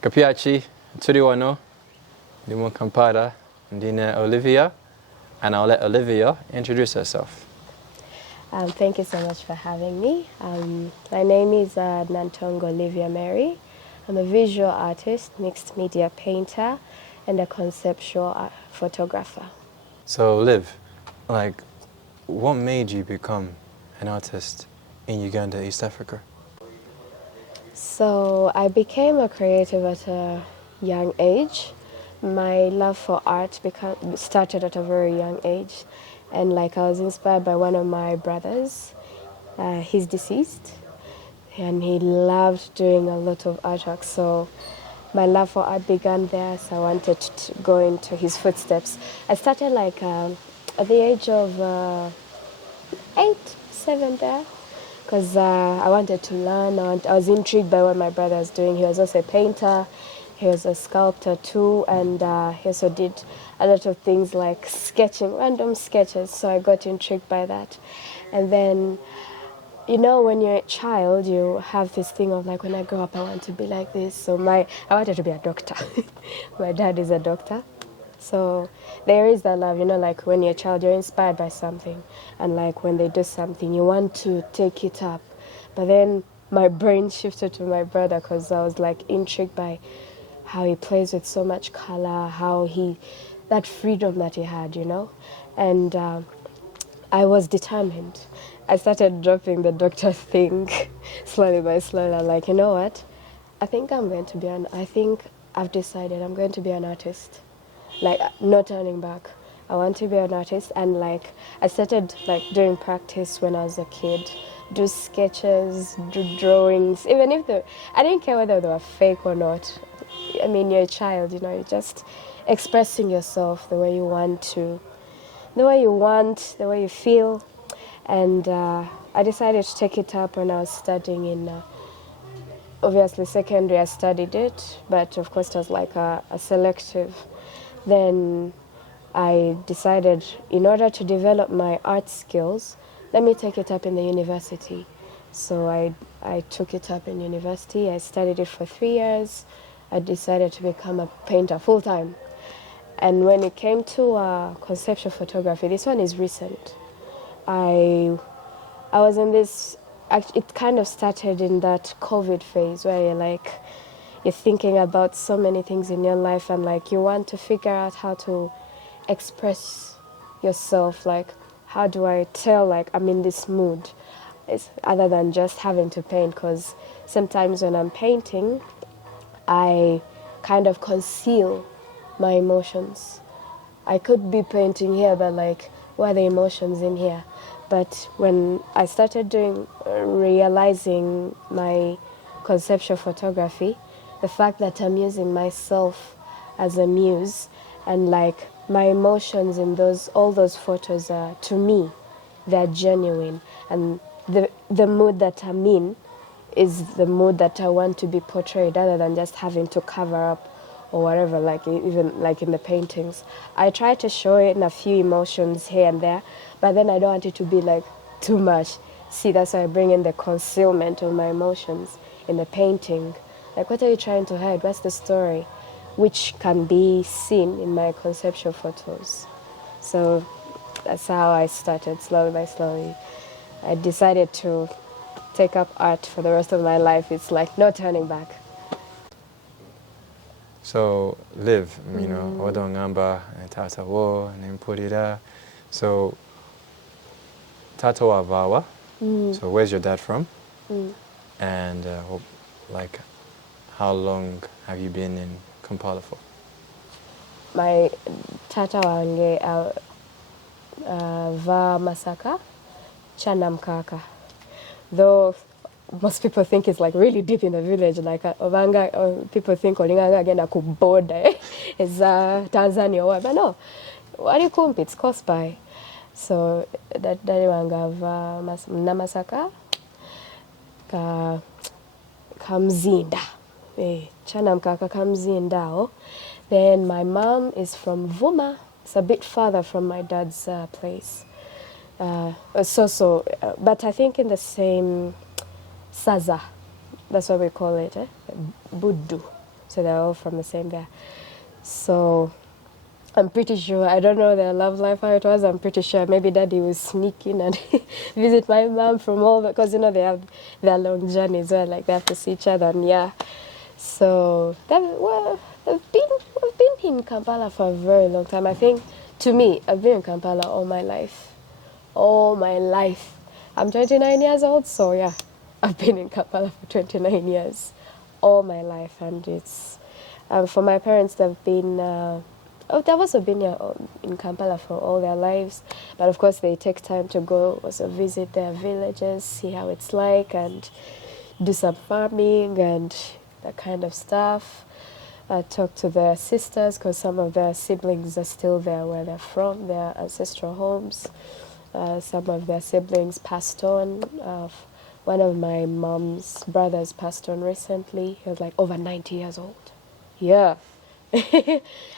Kapiachi, turi wano, ndimo Kampala, ndine Olivia, and I'll let Olivia introduce herself. Thank you so much for having me. My name is Nantongo Olivia Mary. I'm a visual artist, mixed media painter, and a conceptual photographer. So Liv, what made you become an artist in Uganda, East Africa? So I became a creative at a young age. My love for art started at a very young age. And I was inspired by one of my brothers. He's deceased. And he loved doing a lot of artwork. So my love for art began there, so I wanted to go into his footsteps. I started at the age of 8, 7 there, because I wanted to learn. I was intrigued by what my brother was doing. He was also a painter, he was a sculptor too, and he also did a lot of things like sketching, random sketches, so I got intrigued by that. And then, when you're a child, you have this thing of when I grow up, I want to be like this. So I wanted to be a doctor. My dad is a doctor. So there is that love, when you're a child, you're inspired by something. And when they do something, you want to take it up. But then my brain shifted to my brother because I was intrigued by how he plays with so much color, that freedom that he had, And I was determined. I started dropping the doctor thing slowly by slowly. I'm you know what? I think I've decided I'm going to be an artist. No turning back. I want to be an artist. And I started doing practice when I was a kid. Do sketches, do drawings. Even if I didn't care whether they were fake or not. I mean, you're a child, you're just expressing yourself the way you want to. The way you feel. And I decided to take it up when I was studying in, obviously secondary, I studied it, but of course it was a selective. Then I decided, in order to develop my art skills, let me take it up in the university. So I took it up in university. I studied it for 3 years. I decided to become a painter full-time. And when it came to conceptual photography, this one is recent. I was in this, it kind of started in that COVID phase where you're thinking about so many things in your life and you want to figure out how to express yourself. How do I tell I'm in this mood? It's other than just having to paint, because sometimes when I'm painting, I kind of conceal my emotions. I could be painting here, but what are the emotions in here? But when I started realizing my conceptual photography, the fact that I'm using myself as a muse and my emotions in all those photos are, to me, they're genuine. And the mood that I'm in is the mood that I want to be portrayed, other than just having to cover up or whatever, even in the paintings. I try to show it in a few emotions here and there, but then I don't want it to be too much. See, that's why I bring in the concealment of my emotions in the painting. What are you trying to hide? What's the story? Which can be seen in my conceptual photos. So that's how I started, slowly by slowly. I decided to take up art for the rest of my life. It's no turning back. So Liv, Odongamba, Tata Wo, Nimpurira. So Tata Wavawa. So where's your dad from? And how long have you been in Kampala for? My tata wange va Masaka, Chanamkaka. Though most people think it's really deep in the village, people think Olinganga agenda ku border is Tanzania, but no, Warikumpi, it's close by. So that wanga va Namasaka Kamzinda. Chanamkaka Kamzindao. Then my mom is from Vuma. It's a bit farther from my dad's place. But I think in the same Saza. That's what we call it, Budu. So they're all from the same there. So I'm pretty sure, I don't know their love life, how it was. I'm pretty sure maybe daddy will sneak in and visit my mom from all, because, they have their long journeys where, like, they have to see each other. And yeah, so we've been in Kampala for a very long time. I think, to me, I've been in Kampala all my life. All my life. I'm 29 years old, so yeah, I've been in Kampala for 29 years. All my life. And it's, for my parents, they've been, they've also been here in Kampala for all their lives. But of course, they take time to go also visit their villages, see how it's like, and do some farming and that kind of stuff. Talk to their sisters, because some of their siblings are still there where they're from, their ancestral homes. Some of their siblings passed on. One of my mom's brothers passed on recently. He was like over 90 years old. Yeah.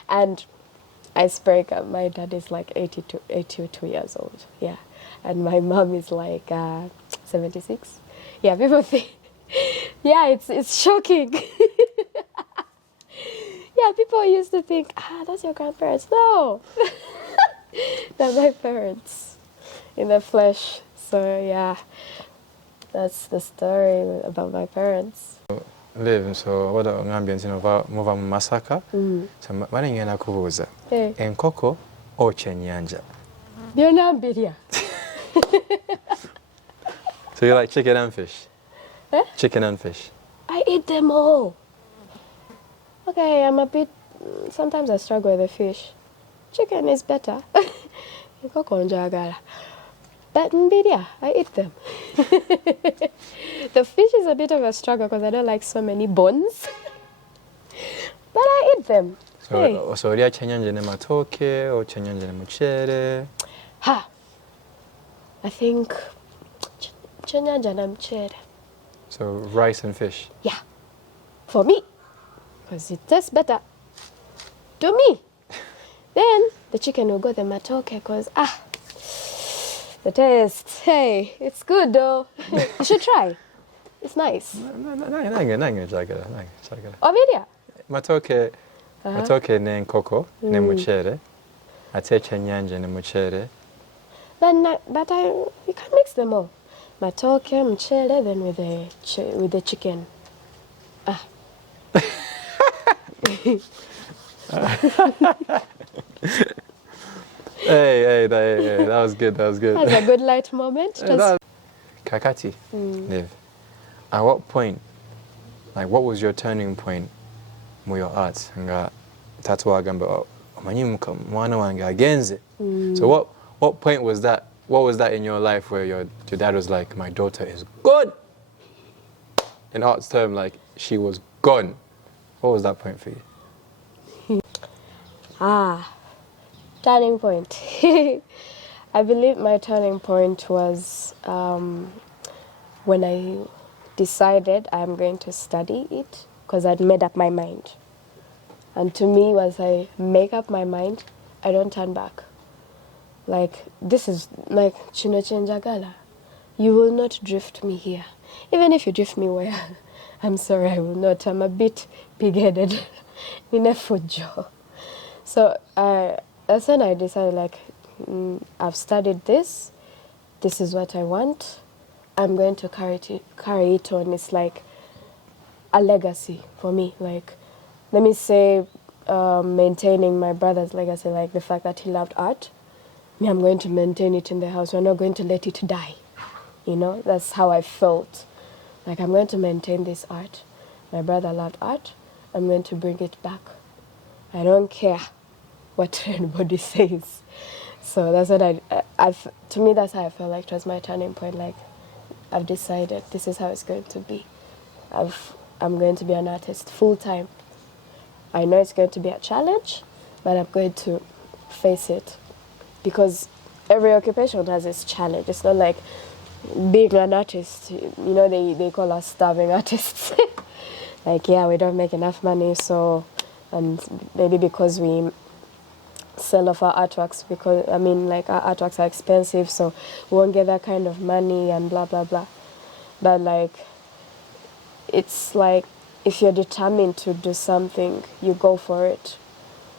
And icebreaker, my dad is like 82 years old. Yeah. And my mom is like 76. Yeah, people think, yeah, it's shocking. Yeah, people used to think, that's your grandparents. No, they're my parents in the flesh. So yeah, that's the story about my parents. Live, so what ambience muva mu Masaka. So mari ngenda kubuuza. Enkoko o kyennyanja. Byonna mbirya. So you like chicken and fish? Eh? Chicken and fish. I eat them all. Okay, sometimes I struggle with the fish. Chicken is better. Enkoko njagala. But mbirya, I eat them. The fish is a bit of a struggle because I don't like so many bones. But I eat them. So olya kyennyanja ne matooke or kyennyanja ne muceere? I think kyennyanja na muceere. So rice and fish? Yeah. For me. Because it tastes better. To me. Then the chicken will go the matooke because, the taste. Hey, it's good though. You should try. It's nice. Nange njagala. Olivia? Matooke ne nkoko ne muceere. Ate kyennyanja ne muceere. But you can mix them all. Matooke, muceere, then with the chicken. Hey, that was good. That was a good light moment. Kakati, Niv, at what point, like what was your turning point with your art? Nga tatu wagamba omanyi mwana wange agenze. So what point was that? What was that in your life where your dad was like, my daughter is good? In art's term, like she was gone. What was that point for you? Turning point. I believe my turning point was when I decided I'm going to study it, because I'd made up my mind. And to me, once I make up my mind, I don't turn back. Like, this is like chino chenjagala. You will not drift me here. Even if you drift me where, I'm sorry, I will not. I'm a bit pig-headed. Ninefujo. So that's when I decided, like, I've studied this. This is what I want. I'm going to carry it on. It's like a legacy for me. Like, let me say, maintaining my brother's legacy, like the fact that he loved art. Me, I'm going to maintain it in the house. We're not going to let it die. You know, that's how I felt. Like, I'm going to maintain this art. My brother loved art. I'm going to bring it back. I don't care what anybody says. So that's what to me, that's how I felt like it was my turning point. Like, I've decided this is how it's going to be. I'm going to be an artist full time. I know it's going to be a challenge, but I'm going to face it. Because every occupation has its challenge. It's not like being an artist, you know, they call us starving artists. Like, yeah, we don't make enough money, so, and maybe because we sell off our artworks, because, I mean, like, our artworks are expensive, so we won't get that kind of money and blah, blah, blah. But, like, it's like if you're determined to do something, you go for it.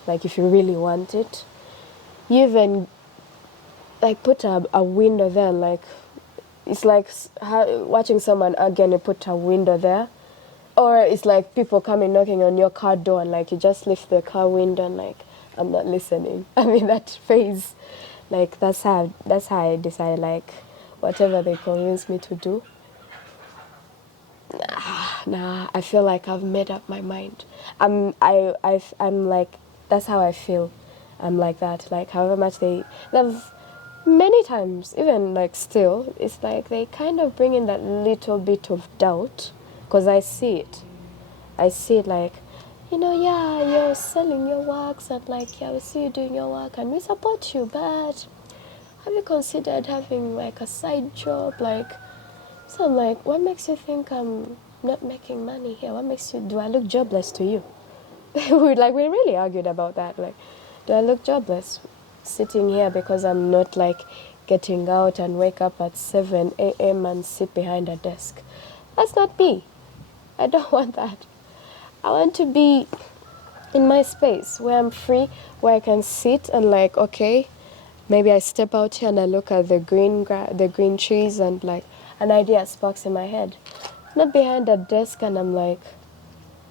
Like if you really want it, you even like put a window there. Like it's like watching someone again. You put a window there, or it's like people coming knocking on your car door, and like you just lift the car window and like I'm not listening. I mean that phase, like that's how I decided like whatever they convince me to do. Nah, I feel like I've made up my mind. I'm like that's how I feel. I'm like that. Like however much they've many times even like still it's like they kind of bring in that little bit of doubt because I see it like, yeah, you're selling your works and like, yeah, we see you doing your work and we support you, but have you considered having like a side job? Like, so I'm like, what makes you think I'm not making money here? What makes you, do I look jobless to you? we really argued about that. Like, do I look jobless sitting here because I'm not like getting out and wake up at 7 a.m. and sit behind a desk? That's not me. I don't want that. I want to be in my space where I'm free, where I can sit and like, okay, maybe I step out here and I look at the green trees and like an idea sparks in my head. Not behind a desk and I'm like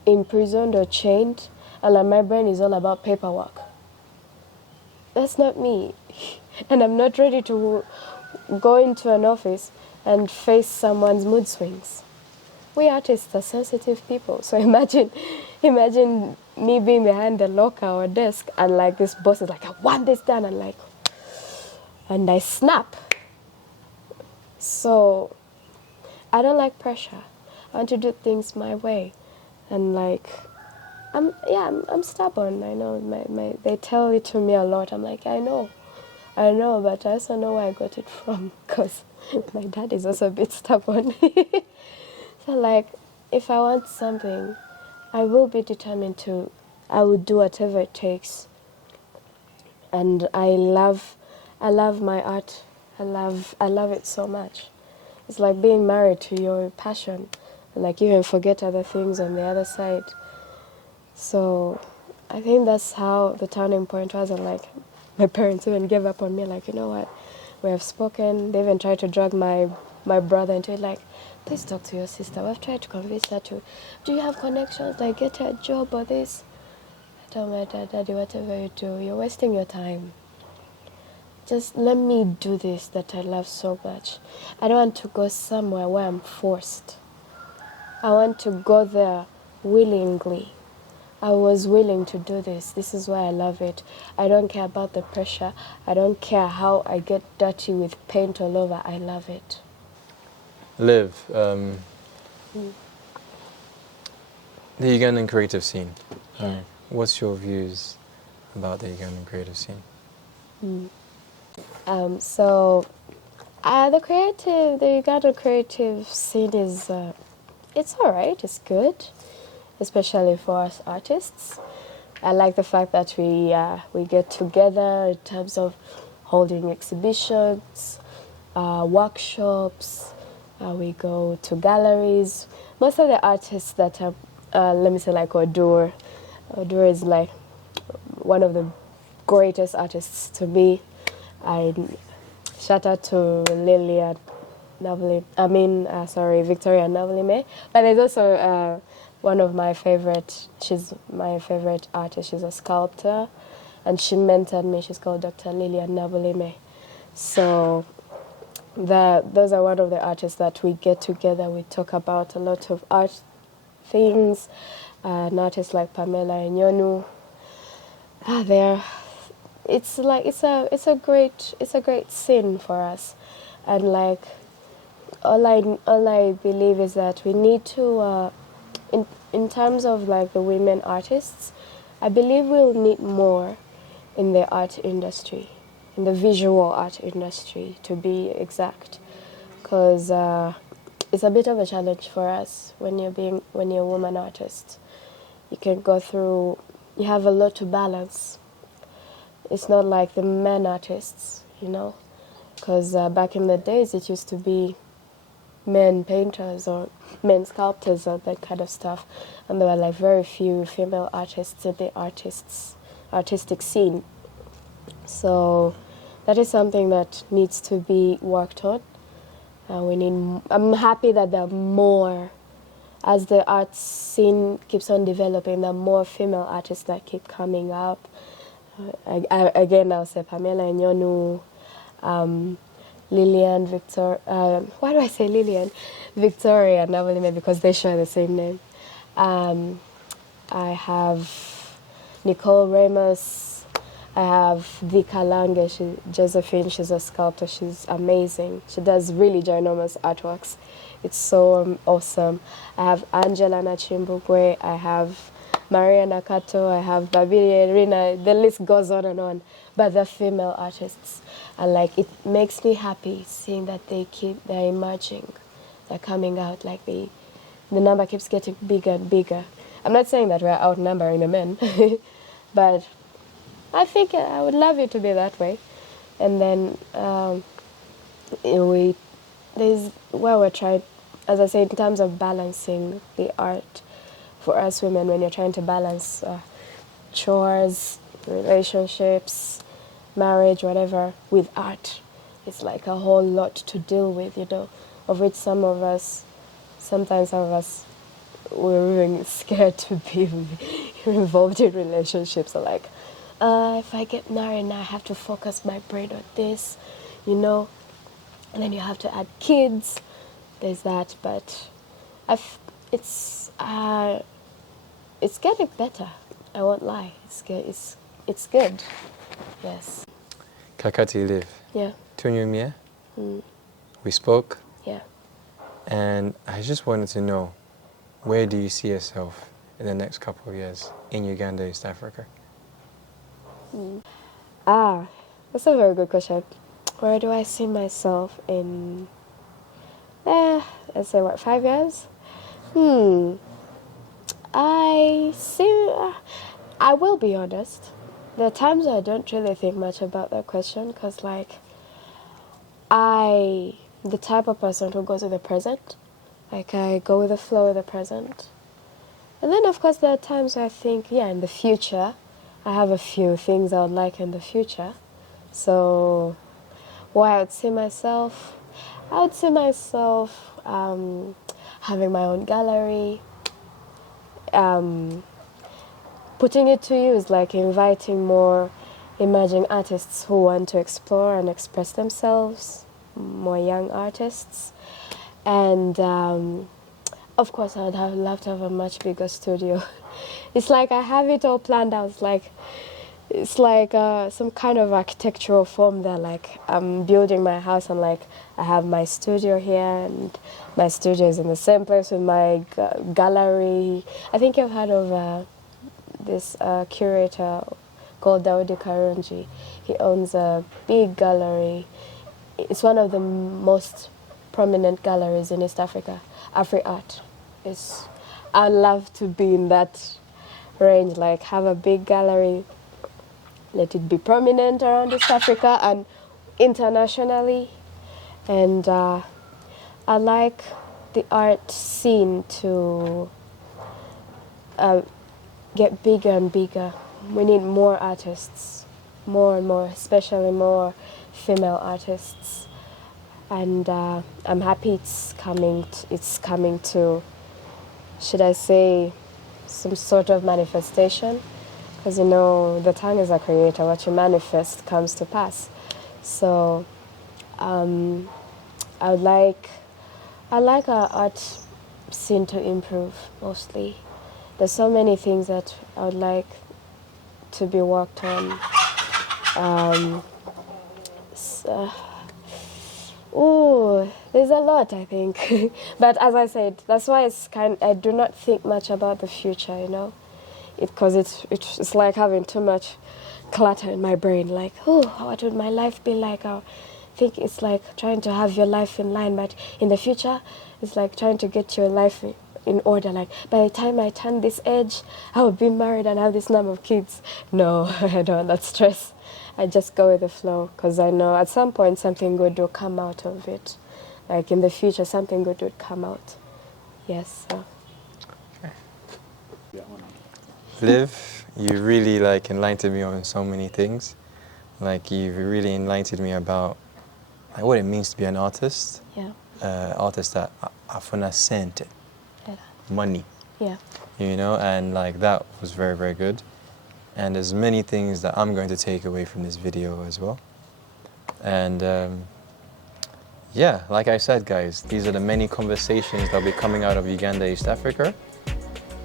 imprisoned or chained and like my brain is all about paperwork. That's not me. And I'm not ready to go into an office and face someone's mood swings. We artists are sensitive people, so imagine me being behind the locker or desk and like this boss is like, I want this done, and I snap. So I don't like pressure. I want to do things my way, and like I'm stubborn. I know they tell it to me a lot. I'm like I know, but I also know where I got it from because my dad is also a bit stubborn. So like, if I want something, I will be determined to. I will do whatever it takes. And I love my art. I love it so much. It's like being married to your passion, and like you even forget other things on the other side. So, I think that's how the turning point was. And like, my parents even gave up on me. Like, you know what? We have spoken. They even tried to drag my brother into it. Like, please talk to your sister. We've tried to convince her to. Do you have connections? Like, get her a job or this. I told my dad, Daddy, whatever you do, you're wasting your time. Just let me do this that I love so much. I don't want to go somewhere where I'm forced. I want to go there willingly. I was willing to do this. This is why I love it. I don't care about the pressure. I don't care how I get dirty with paint all over. I love it. Liv, the Ugandan creative scene. What's your views about the Ugandan creative scene? So, the Uganda creative scene is, it's alright, it's good, especially for us artists. I like the fact that we get together in terms of holding exhibitions, workshops, we go to galleries. Most of the artists that are, let me say like Odur is like one of the greatest artists to me. I shout out to Victoria Navalime. But there's also one of my favorite, she's my favorite artist. She's a sculptor, and she mentored me. She's called Dr. Lilian Navalime. So those are one of the artists that we get together. We talk about a lot of art things. An artist like Pamela Enyonu. It's a great scene for us, and like all I believe is that we need to in terms of like the women artists, I believe we'll need more in the art industry, in the visual art industry to be exact, because it's a bit of a challenge for us when you're a woman artist. You have a lot to balance. It's not like the men artists, because back in the days it used to be men painters or men sculptors or that kind of stuff, and there were like very few female artists in the artistic scene. So that is something that needs to be worked on. I'm happy that there are more, as the art scene keeps on developing, there are more female artists that keep coming up. Again, I'll say Pamela Nyonu, Lillian, why do I say Lillian? Victoria Navalime, because they share the same name. I have Nicole Ramos. I have Vika Lange, Josephine, she's a sculptor, she's amazing. She does really ginormous artworks. It's so awesome. I have Angela Nachimbugwe, I have Maria Nakato, I have Babiri Irina, the list goes on and on. But they're female artists. And like, it makes me happy seeing that they're emerging, they're coming out, like the number keeps getting bigger and bigger. I'm not saying that we're outnumbering the men, but I think I would love it to be that way. And then there's where we're trying, as I say, in terms of balancing the art for us women, when you're trying to balance chores, relationships, marriage, whatever, with art, it's like a whole lot to deal with, of which sometimes some of us, we're even scared to be involved in relationships. Or like, if I get married now, I have to focus my brain on this, and then you have to add kids. There's that, but it's getting better. I won't lie. It's good. Yes. Kakati live. Yeah. Tunyumia. We spoke. Yeah. And I just wanted to know, where do you see yourself in the next couple of years in Uganda, East Africa? That's a very good question. Where do I see myself in, let's say, 5 years? I will be honest. There are times where I don't really think much about that question, because, like, the type of person who goes with the present. Like, I go with the flow of the present. And then, of course, there are times where I think, in the future, I have a few things I would like in the future. So, where I would see myself, having my own gallery. Putting it to use, like inviting more emerging artists who want to explore and express themselves, more young artists. And of course, I would have loved to have a much bigger studio. It's like I have it all planned out. It's like some kind of architectural form there. Like, I'm building my house, and like I have my studio here, and my studio is in the same place with my gallery. I think you've heard of this curator called Daudi Karunji. He owns a big gallery. It's one of the most prominent galleries in East Africa. AfriArt. I'd love to be in that range, like have a big gallery, let it be prominent around East Africa and internationally. And I like the art scene to get bigger and bigger. We need more artists, more and more, especially more female artists. And I'm happy it's coming to, should I say, some sort of manifestation. Because the tongue is a creator. What you manifest comes to pass. So I like our art scene to improve mostly. There's so many things that I would like to be worked on. There's a lot, I think. But as I said, that's why I do not think much about the future, because it's like having too much clutter in my brain. Like, what would my life be like? I think it's like trying to have your life in line, but in the future, it's like trying to get your life in order. Like, by the time I turn this age, I will be married and have this number of kids. No, I don't want that stress. I just go with the flow, because I know at some point something good will come out of it. like in the future something good would come out. Yes. So. Liv, you really like enlightened me on so many things. Like you've really enlightened me about like what it means to be an artist. Yeah. Artist that afuna sente, Yeah. money. Yeah. You know, and like that was very, very good. And there's many things that I'm going to take away from this video as well. And yeah, like I said, guys, these are the many conversations that will be coming out of Uganda, East Africa.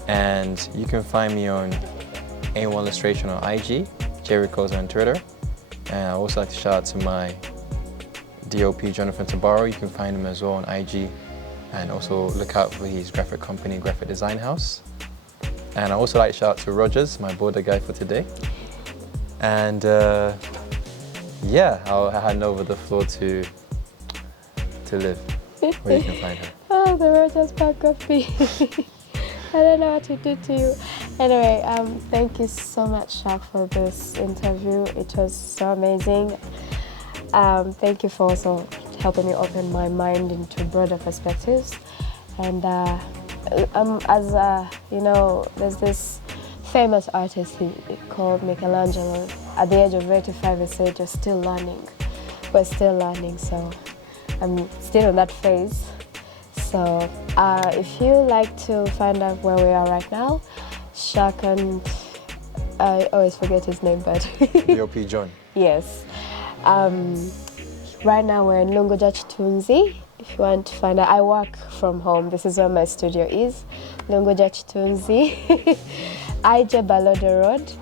And you can find me on A1 Illustration on IG, Rukoza on Twitter. And I also like to shout out to my DOP, Jonathan Tabaro. You can find him as well on IG. And also look out for his graphic company, Graphic Design House. And I also like to shout out to Rogers, my border guy for today. And yeah, I'll hand over the floor to Liv, where you can find her. Oh, the Rogers biography. I don't know what to do to you. Anyway, thank you so much, Shaq, for this interview. It was so amazing. Thank you for also helping me open my mind into broader perspectives. And you know, there's this famous artist called Michelangelo. At the age of 85, he said, "You're still learning." We're still learning, so I'm still in that phase. So if you like to find out where we are right now, Shaq and I always forget his name, but DOP John. Yes. Right now we're in Lunguja Chitunzi. If you want to find out, I work from home. This is where my studio is. Lunguja Chitunzi, Ije Balodo Road.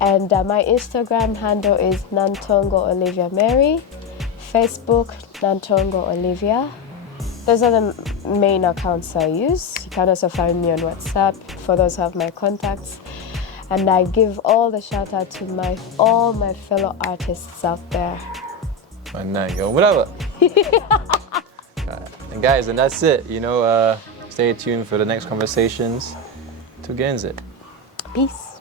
And my Instagram handle is Nantongo Olivia Mary. Facebook, Nantongo Olivia. Those are the main accounts I use. You can also find me on WhatsApp for those who have my contacts. And I give all the shout out to all my fellow artists out there. And now you go, whatever. And guys, and that's it. You know, stay tuned for the next conversations. Tugenze. Peace.